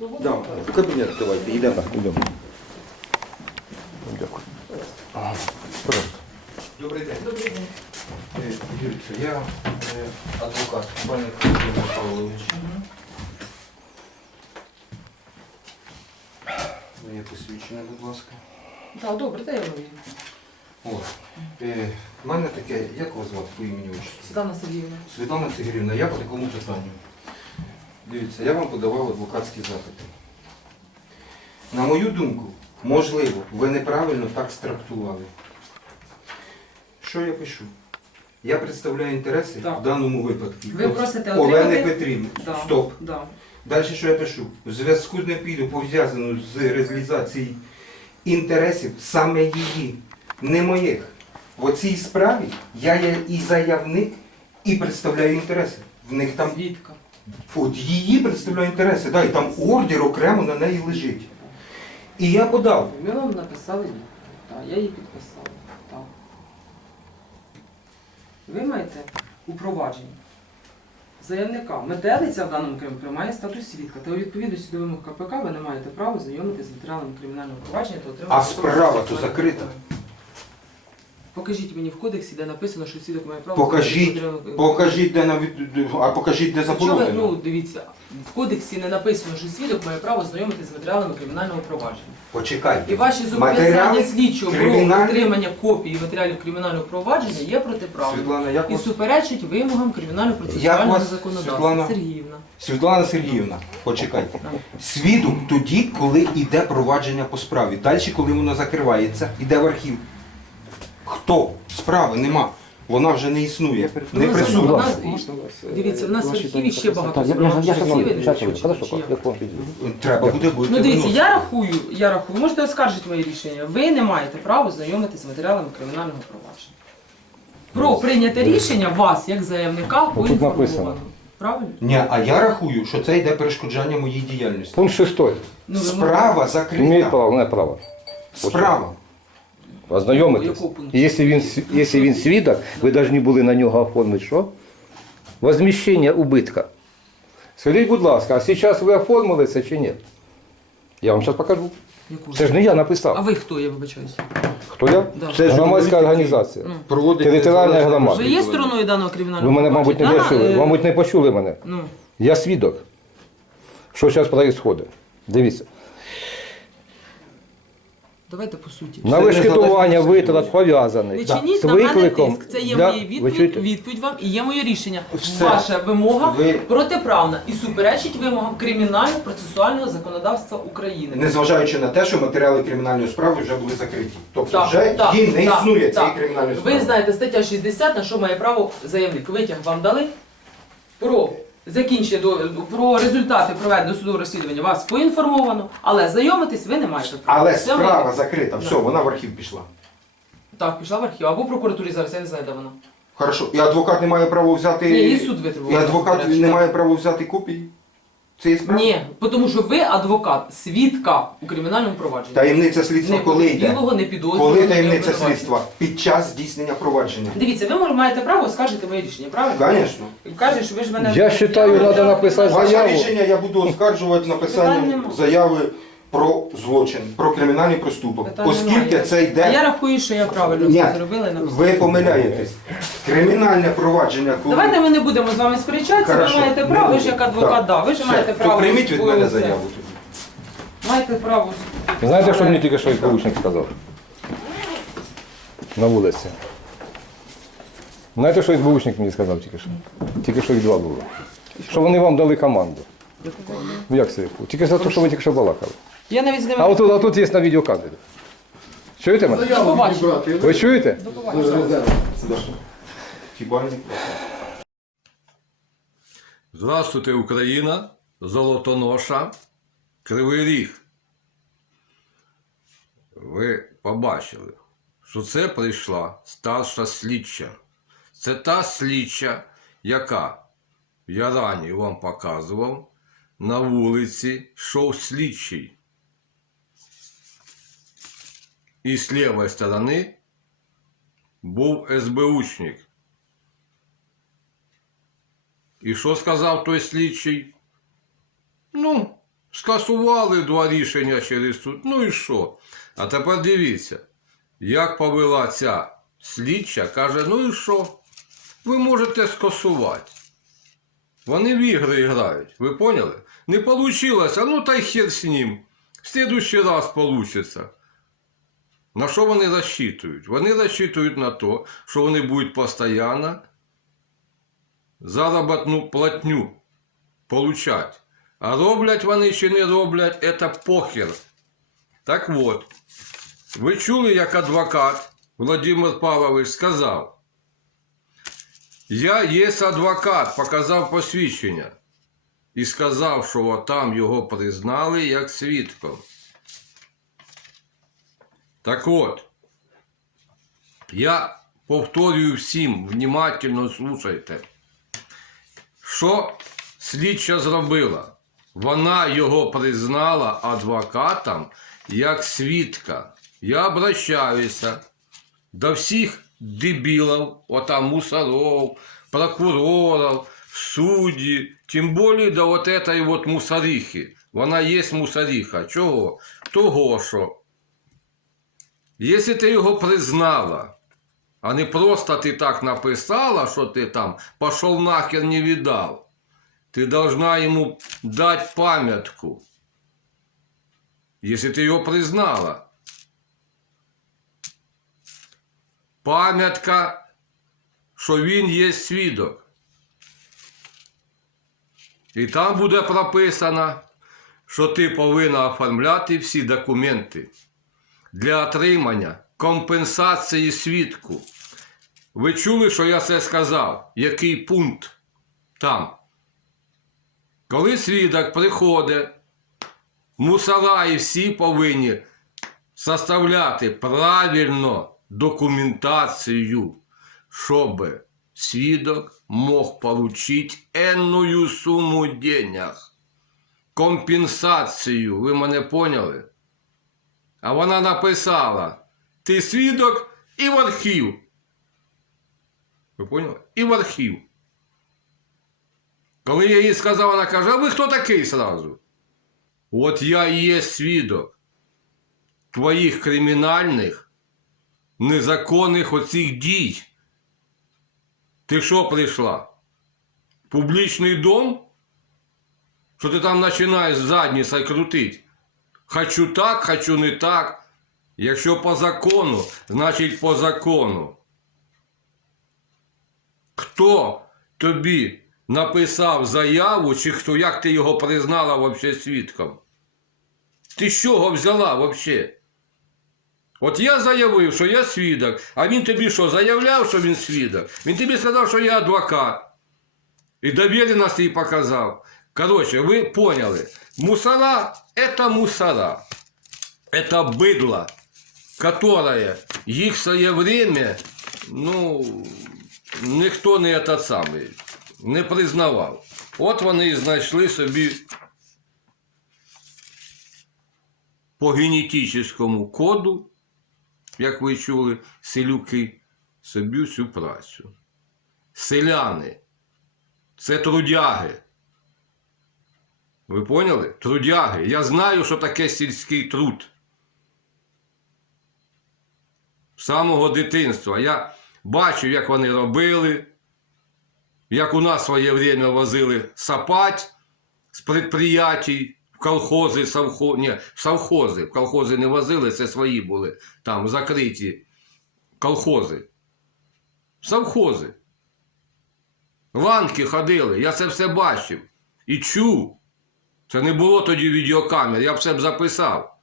Да, в кабінет давайте, йдемо. Йдемо. Дякую. Ага. Пожалуйста. Добрий день. Добрий день. Е, Юрійце, я е, адвокат Бальник Володимир Павлович. Моє посвідчення, будь ласка. Так, добре, та я розумію. О, е, в мене таке, як вас звати по імені отчеству? Світлана Сергіївна. Світлана Сигирівна, я по такому питанню. Дивіться, я вам подавав адвокатські запити. На мою думку, можливо, ви неправильно так страктували. Що я пишу? Я представляю інтереси Так. в даному випадку. Ви От просите Олени отримати- Петрівни. Да. Стоп. Да. Далі що я пишу? В зв'язку з необхідною пов'язаною з реалізацією інтересів саме її, не моїх. В цій справі я є і заявник, і представляю інтереси. В них там Свідка. От її представляю інтереси, да, і там ордер окремо на неї лежить. І я подав. Ми вам написали ні. Так, я її підписала. Так. Ви маєте у провадженні заявника. Метелиця в даному кримі має статус свідка. Та у відповідності до вимог КПК ви не маєте права знайомитися з матеріалами кримінального провадження та отримати. А справа то закрита. Покажіть мені в кодексі, де написано, що свідок має право. Покажіть, покажіть, де на а покажіть, де заборонено. ну, дивіться, в кодексі не написано, що свідок має право знайомитися з матеріалами кримінального провадження. Почекайте. І ваші Матеріали зобов'язання слідчого про отримання копії матеріалів кримінального провадження є протиправним Світлана, як і вас? суперечить вимогам кримінального Як процесуального вас, законодавства. Світлана? Сергіївна. Світлана Сергіївна, почекайте. Свідок тоді, коли йде провадження по справі. Далі, коли воно закривається, йде в архів. Хто? Справи нема. Вона вже не існує, не присутня. у нас- Дивіться, в нас в архіві ще багато справ, я, всі ви чи. Треба буде бути. Ну дивіться, я рахую, я рахую, можете оскаржити моє рішення. Ви не маєте права знайомитися з матеріалами кримінального провадження. Про прийняте рішення вас, як заявника, поінформовано. Правильно? Ні, а я рахую, що це йде перешкоджання моїй діяльності. Пункт шестой. Ну, ви Справа Имеет закрита. право, не право. Справа. Ознайомитись. І Якщо він, с- якщо він свідок, ви повинні були на нього оформити що? Возміщення убитка. Скажіть, будь ласка, а зараз ви оформили це чи ні? Я вам зараз покажу. Яку? Це ж не я А написав. ви хто, я вибачаюся? Хто я? Да. Це ж Громадська організація. Проводить Територіальна незалежне громада. Ви є розслідування. стороною даного кримінального Ви мене, мабуть, не провадження? почули. Да, е, Мабуть, не почули мене. Ну, Я свідок. Що зараз відбувається? Дивіться. Давайте по суті. На Це вишкетування незалежне витрат Не пов'язаних чиніть з на мене викликом. тиск. Це є для- моя Ви відповідь, чуєте? відповідь вам і є моє рішення. Все. Ваша вимога Ви- протиправна і суперечить вимогам кримінально-процесуального законодавства України. Незважаючи на те, що матеріали кримінальної справи вже були закриті. Тобто Так, вже так, їм не так, існує так. цієї кримінальної справи. Ви знаєте стаття 60, на що має право заявник. Витяг вам дали про закінчення до про результати проведення судового розслідування. Вас поінформовано, але знайомитись ви не маєте права. Але Це справа моє- закрита, все, вона в архів пішла. Так, пішла в архів або в прокуратурі зараз, я не знаю, де вона. Хорошо. І адвокат не має права взяти. Ні, і суд витребував. І адвокат не має права взяти копії цієї справи? Ні, тому що ви адвокат, свідка у кримінальному провадженні. Таємниця слідства Не коли йде? білого, не підозрюваного, Коли не таємниця обвинуваченого. слідства? Під час здійснення провадження. Дивіться, ви може, маєте право оскаржити моє рішення, правильно? Звісно. Каже, що ви ж мене... Я вважаю, треба написати Ваше заяву. рішення я буду оскаржувати Питань написанням нема. заяви про злочин, про кримінальний проступок. Питань Оскільки немає. це А я рахую, що я правильно Ні, все зробила і ви помиляєтесь. Кримінальне провадження, коли. Давайте ми не будемо з вами сперечатися, Хорошо, ви маєте право, ви ж як адвокат, Так. да, ви ж Все, маєте то право. прийміть від мене заяву тоді. Маєте право. Знаєте, що мені тільки що поручник сказав? На вулиці. Знаєте, що СБУшник мені сказав тільки що? Тільки що їх два було. Що вони вам дали команду. Ну як це? яку? Тільки за те, що ви тільки що балакали. Я навіть з ними... А отут, а тут є на відеокамері. Чуєте мене? Побачення. Ви чуєте? Здравствуйте, Україна, Золотоноша, Кривий Ріг. Ви побачили, що це прийшла старша слідча. Це та слідча, яка я рані вам показував, на вулиці йшов слідчий. І з лівої сторони був СБУшник. І що сказав той слідчий? Ну, Скасували два рішення через суд. Ну і що? А тепер дивіться, як повела ця слідча, каже, ну і що? Ви можете скасувати. Вони в ігри грають, ви поняли? Не получилось, ну та й хер з ним. В следующий раз получится. На що вони розчитують? Вони розчитують на то, що вони будуть постійно заробітну платню получать. А роблять вони чи не роблять, це похер. Так от, ви чули, як адвокат Владимир Павлович сказав, я є адвокат, показав посвідчення. І сказав, що там його признали як свідком. Так от, я повторюю всім, внимательно слушайте, що слідча зробила? Вона його признала адвокатом як свідка. Я обращаюся до всіх дебилов, отам мусоров, прокуроров, судді, тим більше до вот этой вот мусорихи. Вона є мусоріха. Чого? Того, що якщо ти його признала, а не просто ти так написала, що ти там пошел нахер не віддав, ти должна йому дати пам'ятку. Якщо ти його признала. Пам'ятка, що він є свідок. І там буде прописано, що ти повинна оформляти всі документи для отримання компенсації свідку. Ви чули, що я це сказав? Який пункт там? Коли свідок приходить, мусора і всі повинні составляти правильно документацію, щоб свідок мог получити енную суму денег. Компенсацію, ви мене поняли? А вона написала: ти свідок і в архів. Ви поняли? І в архів. Коли я їй сказав, вона каже, а ви хто такий сразу? От я і є свідок твоїх кримінальних, незаконних оцих дій. Ти що прийшла? Публічний дом? Що ти там починаєш задницей крутить? Хочу так, хочу не так. Якщо по закону, значить по закону. Хто тобі написав заяву, чи хто, як ти його признала вообще свідком? Ти з чого взяла вообще? От я заявив, що я свідок, а він тобі що, заявляв, що він свідок? Він тобі сказав, що я адвокат. І довіреність їй показав. Короче, ви поняли. Мусора – это мусора. Это быдло, которое їх в своє время, ну, ніхто не этот самий, не признавав. От вони і знайшли собі по генетичному коду, як ви чули, селюки, собі всю працю. Селяни це трудяги. Ви поняли? Трудяги. Я знаю, що таке сільський труд. З самого дитинства. Я бачив, як вони робили, як у нас своє время возили сапать з предприятій, в колхози, совхо... Ні, в совхози. В колхози не возили, це свої були, там закриті колхози. Совхози. Ланки ходили, я це все бачив і чув. Це не було тоді відеокамер, я б все б записав.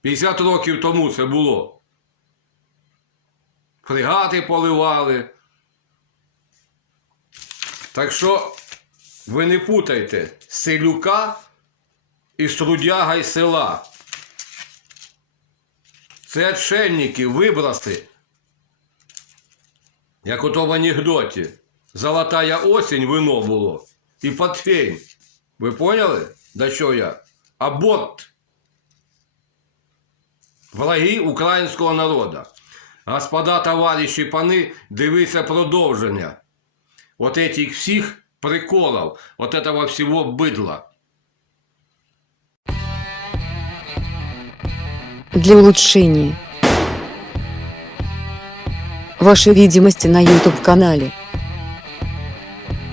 50 років тому це було. Фрегати поливали. Так що ви не путайте селюка і трудяга із села. Це отшельники, вибраси. Як ото в анекдоті. Золотая осінь вино було. І портфель. Ви поняли? Да що я? Аборт. Враги українського народу. Господа, товариші, пани, дивіться продовження. От этих всіх приколов вот этого всего быдла. для улучшения вашей видимости на YouTube-канале.